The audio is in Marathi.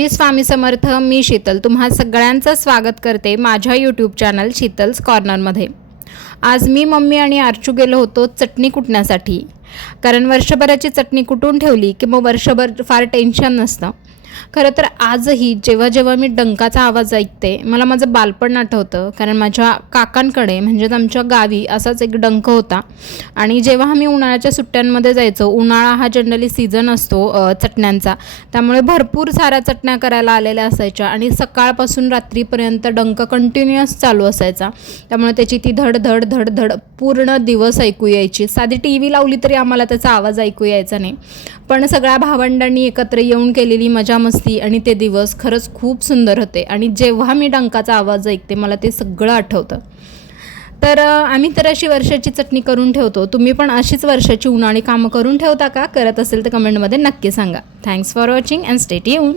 श्री स्वामी समर्थ. मी शीतल तुम्हा सगळ्यांचं स्वागत करते माझ्या यूट्यूब चॅनल शीतल्स कॉर्नरमध्ये. आज मी, मम्मी आणि आर्चू गेलो होतो चटणी कुटण्यासाठी. कारण वर्षभराची चटणी कुटून ठेवली की मग वर्षभर फार टेन्शन नसतं. खरं तर आजही जेव्हा जेव्हा मी डंकाचा आवाज ऐकते मला माझं बालपण आठवतं. कारण माझ्या काकांकडे म्हणजेच आमच्या गावी असाच एक डंक होता. आणि जेव्हा आम्ही उन्हाळ्याच्या सुट्ट्यांमध्ये जायचो, उन्हाळा हा जनरली सीझन असतो चटण्यांचा, त्यामुळे भरपूर साऱ्या चटण्या करायला आलेल्या असायच्या आणि सकाळपासून रात्रीपर्यंत डंक कंटिन्युअस चालू असायचा. त्यामुळे त्याची ती धड धड धड धड पूर्ण दिवस ऐकू यायची. साधी टी व्ही लावली तरी आम्हाला त्याचा आवाज ऐकू यायचा नाही. पण सगळ्या भावंडांनी एकत्र येऊन केलेली मजा मस्ती आणि ते दिवस खरंच खूप सुंदर होते. आणि जेव्हा मी डंकाचा आवाज ऐकते मला ते सगळं आठवतं. तर आम्ही तर अशी वर्षाची चटणी करून ठेवतो. तुम्ही पण अशीच वर्षाची उन्हाळी कामं करून ठेवता का? करत असेल तर कमेंटमध्ये नक्की सांगा. Thanks for watching and stay tuned.